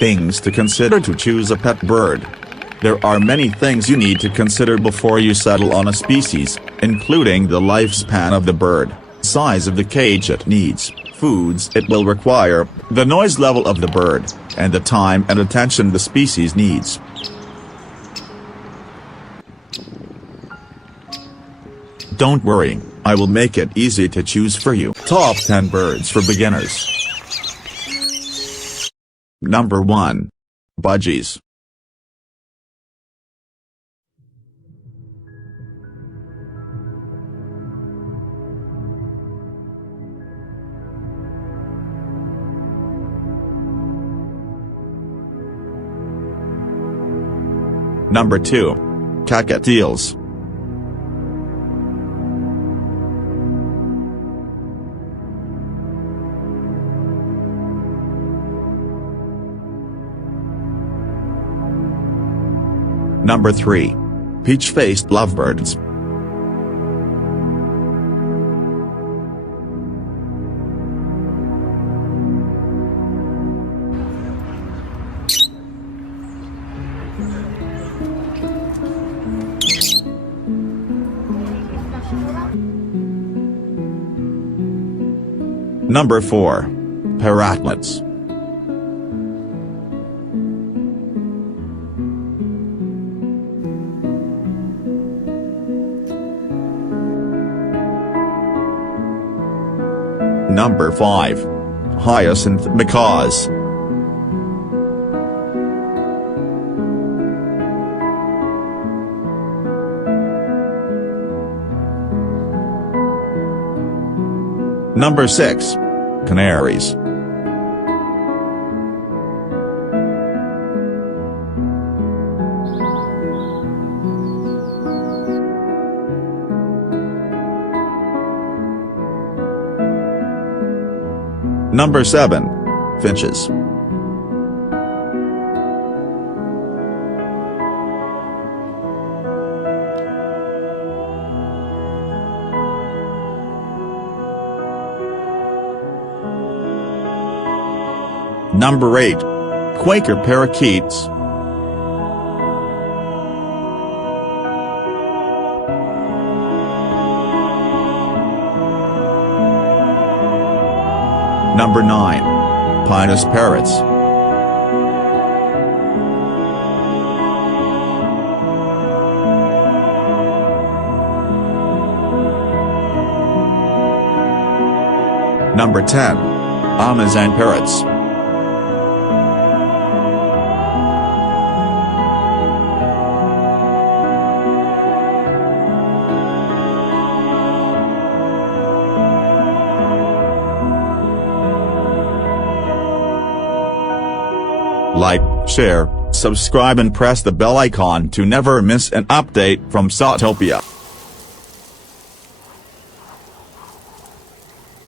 Things to consider to choose a pet bird. There are many things you need to consider before you settle on a species, including the lifespan of the bird, size of the cage it needs, foods it will require, the noise level of the bird, and the time and attention the species needs. Don't worry, I will make it easy to choose for you. Top 10 birds for beginners. Number 1. Budgies. Number 2. Cockatiels. Number 3. Peach-faced lovebirds. Number 4. Parakeets. Number 5. Hyacinth macaws. Number 6. Canaries. Number 7. Finches. Number 8. Quaker parakeets. Number 9. Pinus parrots. Number 10. Amazon parrots. Like, share, subscribe and press the bell icon to never miss an update from Zootopia.